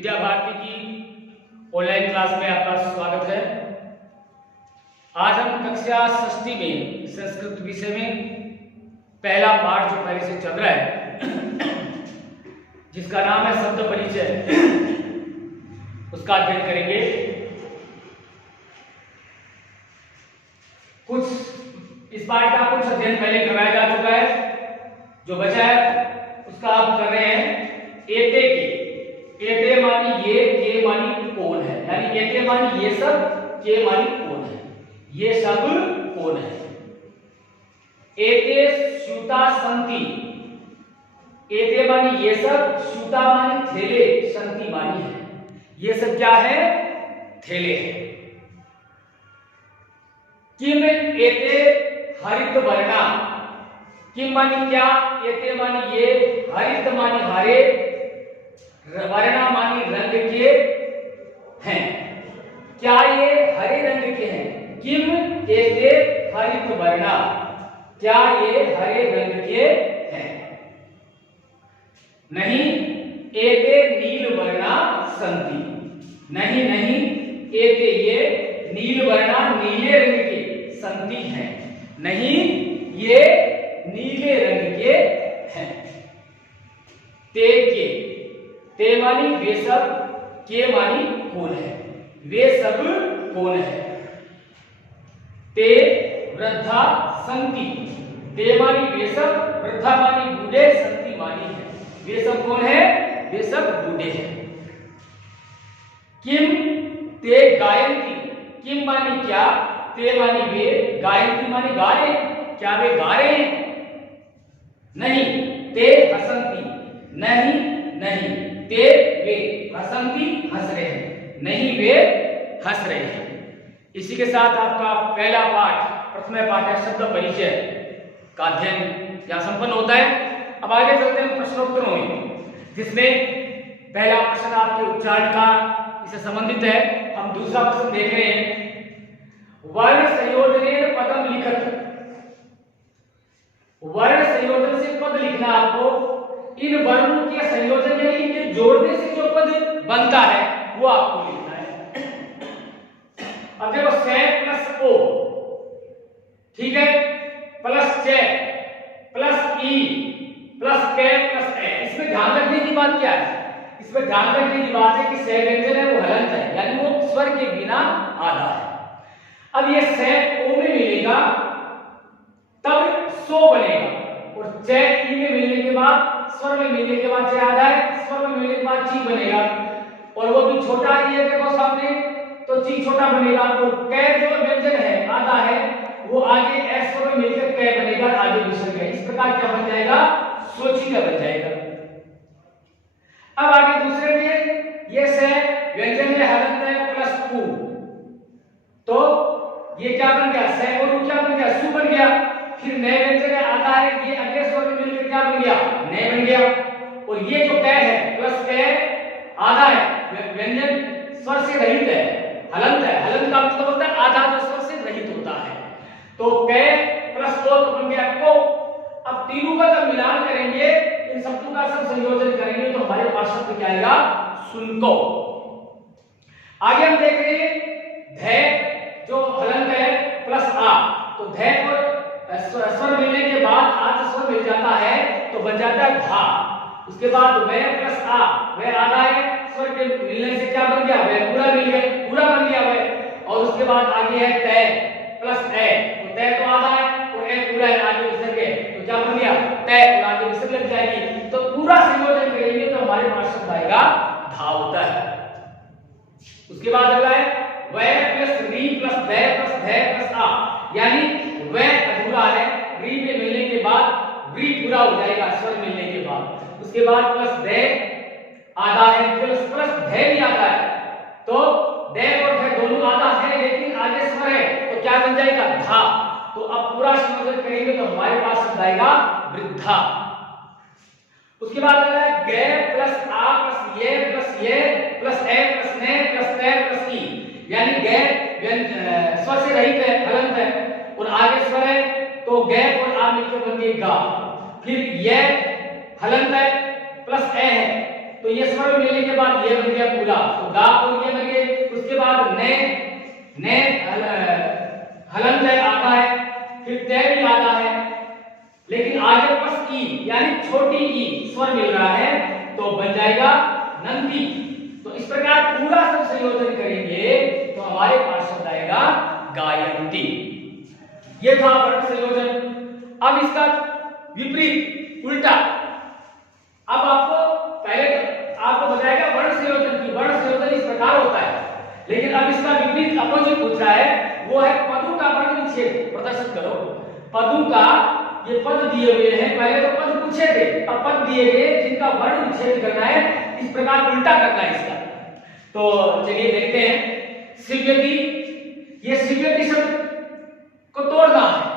विद्या भारती की online class में आपका स्वागत है। आज हम कक्षा 6वीं में संस्कृत विषय में पहला पाठ जो पहले से चल रहा है जिसका नाम है शब्द परिचय, उसका अध्ययन करेंगे। कुछ इस पाठ का कुछ अध्ययन पहले करवाया जा चुका है, जो बचा है उसका आप कर रहे हैं। एते के, एते मानी ये, के मानी कौन है, यानी एते मानी ये सब, के मानी कौन है, ये सब कौन है। एते श्रुता संति, एते मानी ये सब, श्रुता मानी थैले, संति मानी है, ये सब क्या है, थैले है। किम एते हरित वर्णा, किम मानी क्या, एते मानी ये, हरित मानी हरे, वर्णा मानी रंग के हैं। क्या ये हरे रंग के हैं? किम एते हरित वर्णा, क्या ये हरे रंग के हैं? नहीं, एते नील वर्णा संति, नहीं नहीं, एते ये नील वर्णा नीले रंग के संति हैं, नहीं ये नीले रंग के हैं। ते के, ते मानी वे सब, के मानी कौन है, वे सब कौन है। ते वृद्धा संति, ते मानी वे सब, वृद्धा मानी बूढ़े, संति मानी है, वे सब कौन है, वे सब बूढ़े हैं। किम ते गायंती, किम मानी क्या, ते मानी वे, गायंती मानी गा रहे, क्या वे गा रहे हैं? नहीं, ते हसंती, नहीं नहीं, ते वे हसंती हंस रहे हैं, नहीं वे हंस रहे हैं। इसी के साथ आपका पहला पाठ, प्रथम पाठ है शब्द परिचय का अध्ययन यहाँ संपन्न होता है। अब आगे चलते हैं प्रश्नोत्तरों में, जिसमें पहला प्रश्न आपके उच्चारण का इससे संबंधित है। हम दूसरा प्रश्न देख रहे हैं। वर्ण संयोजन पदम लिखत, वर्ण संयोजन से पद लिखना आपको। इन वर्णों के संयोजन यानी इनके जोड़ने से जो पद बनता है वो आपको लिखना है। अब देखो से प्लस ओ, ठीक है, प्लस चे प्लस ई प्लस के प्लस ए। इसमें ध्यान रखने की बात क्या है? इसमें ध्यान रखने की बात है कि से व्यंजन है वो हलंत है, यानी वो स्वर के बिना आधा है। अब ये से ओ में मिलेगा तब सो बनेगा, और चे ई में मिलने के बाद, स्वर में मिलने के बाद चे आधा है, स्वर में मिलने के बाद ची बनेगा, और वो भी छोटा ही है, देखो सामने, तो ची छोटा बनेगा। तो कै जो व्यंजन है आधा है, वो आगे एस स्वर में मिलकर कै बनेगा, आगे विसर्ग है। इस प्रकार क्या बन जाएगा, सोची का बन जाएगा। अब आगे दूसरे में ये से व्यंजन है हलंत है प्लस उ, तो ये क्या बन गया, से और उ क्या बन गया, सु बन गया। फिर नए व्यंजन है आधा है, ये अगले स्वर में मिलकर क्या बन गया, नए बन गया। और ये जो कै है प्लस कै आधा है, व्यंजन स्वर से रहित है, हलंत है, हलंत का मतलब होता है आधा जो स्वर से रहित होता है। तो कै प्लस ओ तो बन गया को। अब तीनों का जब मिलान करेंगे, इन शब्दों का सब संयोजन करेंगे, तो हमारे पास शब्द क्या आएगा, सुनको। आगे हम देख रहे हैं धै जो हलंत है प्लस आ, तो धै और स्वर मिलने के बाद आ से स्वर मिल जाता है तो बन जाता है धा। उसके बाद वे प्लस आ, वे आधा है, स्वर के मिलने से क्या बन गया, वे पूरा मिल गया, पूरा बन गया वे। और उसके बाद आगे है तय प्लस ए, तो तय तो आधा है और ए पूरा है, आगे विसर्ग है, तो क्या बन गया, तय, और आगे विसर्ग लग जाएगी। तो पूरा संयोजन करेंगे तो हमारे पास शब्द आएगा धा होता है। उसके बाद अगला है वे प्लस री प्लस दै प्लस धै प्लस आ, यानी वे अधूरा है, री में मिलने के बाद री पूरा हो जाएगा स्वर मिलने के बाद। उसके बाद प्लस दे आधा है, प्लस प्लस धै भी आधा है, तो दे और धै दोनों आधा है, लेकिन आगे स्वर है, तो क्या बन जाएगा, धा। तो अब पूरा संयोजन करेंगे तो हमारे पास शब्द आएगा वृद्धा। उसके बाद आता है गे प्लस आ प्लस ये प्लस ये प्लस ए प्लस ने प्लस ते प्लस ई, यानी गे स्वर से रहित है, हलंत है, और आगे स्वर है, तो गे और आ मिलकर बन गई गा। फिर ये हलंत है प्लस ए है, तो ये स्वर मिलने के बाद ये बन गया पूरा, तो गा और ये बन गए। उसके बाद ने हलंत है आता है, फिर तय भी आता है, लेकिन आगे बस ई यानी छोटी ई स्वर मिल रहा है तो बन जाएगा नंदी। तो इस प्रकार पूरा सब संयोजन करेंगे तो हमारे पास शब्द आएगा गायंती। ये था वर्ण संयोजन। अब इसका विपरीत उल्टा, अब पहले आपको बताएगा वर्ण संयोजन की। वर्ण संयोजन इस प्रकार होता है, लेकिन अब इसका विपरीत अपोजिट पूछ रहा है, वो है पदों का वर्ण विच्छेद। प्रदर्शित करो पदों का, ये पद दिए हुए हैं, पहले तो पद पूछे थे, अब पद दिए गए जिनका वर्ण विच्छेद करना है, इस प्रकार उल्टा करना है इसका। तो चलिए देखते हैं। सिव्यति, ये सिव्यति शब्द को तोड़ना है,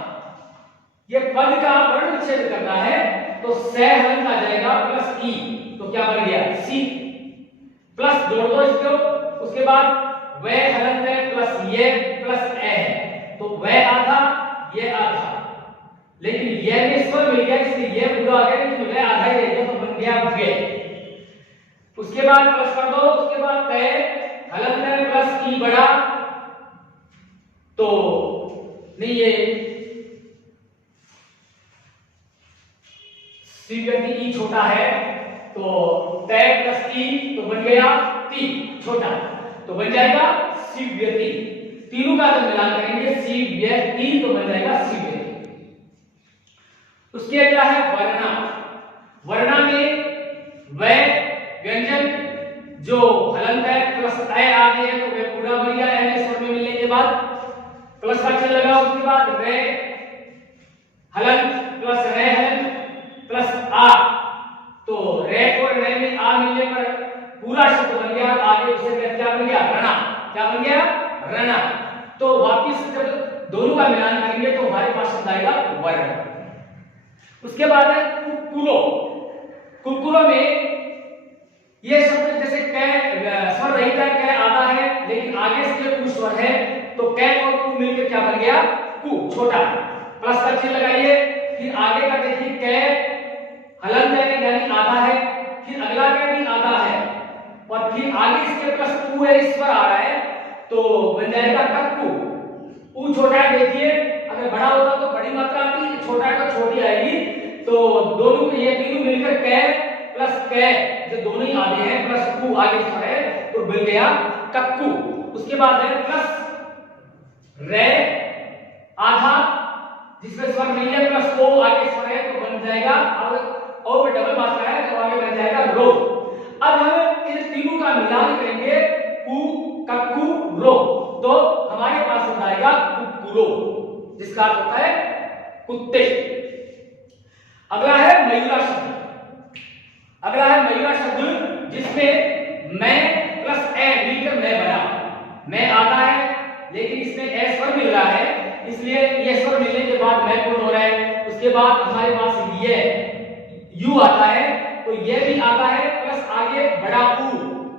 ये पद का वर्ण विच्छेद करना है, तो स हलंत आ जाएगा प्लस ई, तो क्या बन गया सी, प्लस जोड़ दो इसको, उसके बाद वे हलंत है प्लस ये प्लस ए है, तो वे आधा ये आधा, लेकिन ये में स्वर मिल गया इसलिए ये पूरा आ गया, लेकिन वे आधा ही रह गया तो बन गया वे। उसके बाद प्लस कर दो, उसके बाद तय हलंत है प्लस ई बड़ा, तो नहीं ये सिव्यति ई छोटा है, तो तय प्लस ई तो बन गया ती छोटा, तो बन जाएगा सिव्यति। तीनों का जब मिलान करेंगे सिव्यति तो बन जाएगा सिव्यति। उसके अगला है वर्णा। वर्णा में वे व्यंजन जो हलंत है प्लस तय आ गए हैं तो वे पूरा बन गया है स्वर में मिलने के बाद, प्लस का चिन्ह लगा, उसके बाद रे हलंत प्लस रे हलंत प्लस आ, तो रे और रे में आ मिलने पर पूरा शब्द बन गया। आगे उसे क्या बन गया रणा, क्या बन गया रणा। तो वापिस जब दोनों का मिलान करेंगे तो हमारे पास शब्द आएगा वर्ण। उसके बाद है कुकुरो। कुकुरो में ये शब्द जैसे कै स्वर रहित है, कै आधा है, लेकिन आगे से कु स्वर है, तो कै और कु मिलकर क्या बन गया कु छोटा, प्लस का चिन्ह लगाइए। फिर आगे का देखिए कै हलंत है यानी आधा है, फिर अगला कै भी आधा है, और फिर आगे इसके प्लस कु है स्वर आ रहा है, तो बन जाएगा कक्कू। उ छोटा है, देखिए अगर बड़ा होता तो बड़ी मात्रा आती, छोटा है तो छोटी आएगी, तो दोनों ये तीनों मिलकर कै प्लस कै जो दोनों ही आगे हैं प्लस कु आगे स्वर है तो बन गया कक्कू। उसके बाद है प्लस रे आधा जिसमें स्वर नहीं है प्लस ओ आगे स्वर है तो बन जाएगा, अब ओ में डबल मात्रा है तो आगे बन जाएगा रो। अब हम इन तीनों का मिलान करेंगे कु कक्कू रो, तो हमारे पास हो जाएगा कुकुरो जिसका अर्थ होता है कुत्ते। अगला है मयूरा शब्द। अगला है मयूरा शब्द जिसमें मैं प्लस ए मिलकर मैं बना। मैं आता है लेकिन इसमें ए स्वर मिल रहा है, इसलिए ये स्वर मिलने के बाद मैं पूर्ण हो रहा है। उसके बाद हमारे पास ये यू आता है, तो ये भी आता है प्लस आगे बड़ा ऊ,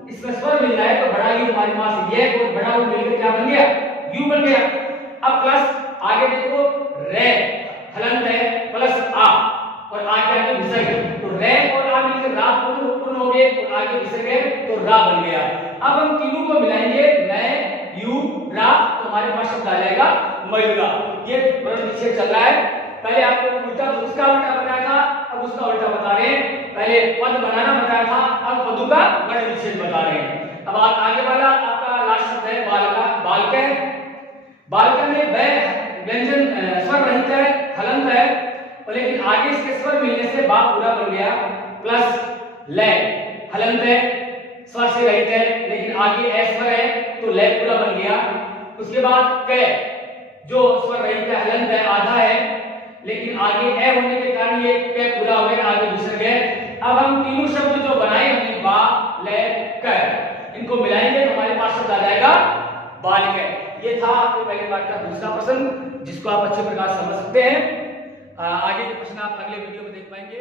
इसमें स्वर मिल रहा है तो बड़ा यू हमारे पास ये और बड़ा ऊ मिलकर क्या बन गया यू बन गया। अब प्लस आगे देखो रे हलंत है प्लस आ और आगे विसर्ग, तो रे और आ मिलकर रा पूर्ण हो गए और आगे विसर्ग है तो रा बन गया। अब हम तीनों को मिलाएंगे मैं यू रा, तो हमारे पास शब्द आ जाएगा मयूरा। ये वर्ण विच्छेद चल रहा है, पहले आपको उल्टा उसका उल्टा बताया था, अब उसका उल्टा बता रहे हैं। पहले पद बनाना बताया था, अब पदों का वर्ण विच्छेद बता रहे हैं। अब आगे वाला आपका लास्ट शब्द है बालका। बालक बालक में वह व्यंजन स्वर रहित है, हलंत है, और लेकिन आगे इसके स्वर मिलने से बा पूरा बन गया, प्लस ले हलंत है स्वर से रहित है लेकिन आगे ए स्वर है तो ले पूरा बन गया। उसके बाद कै जो स्वर रहित है हलंत है आधा है लेकिन आगे ए होने के कारण ये कै पूरा हो गया, आगे विसर्ग है। अब हम तीनों शब्द जो बनाए हमने बा ले कै, इनको मिलाएंगे तो हमारे पास शब्द आ जाएगा बालक। ये था आपके पहले पाठ का दूसरा प्रश्न जिसको आप अच्छे प्रकार समझ सकते हैं। आगे के प्रश्न आप अगले वीडियो में देख पाएंगे।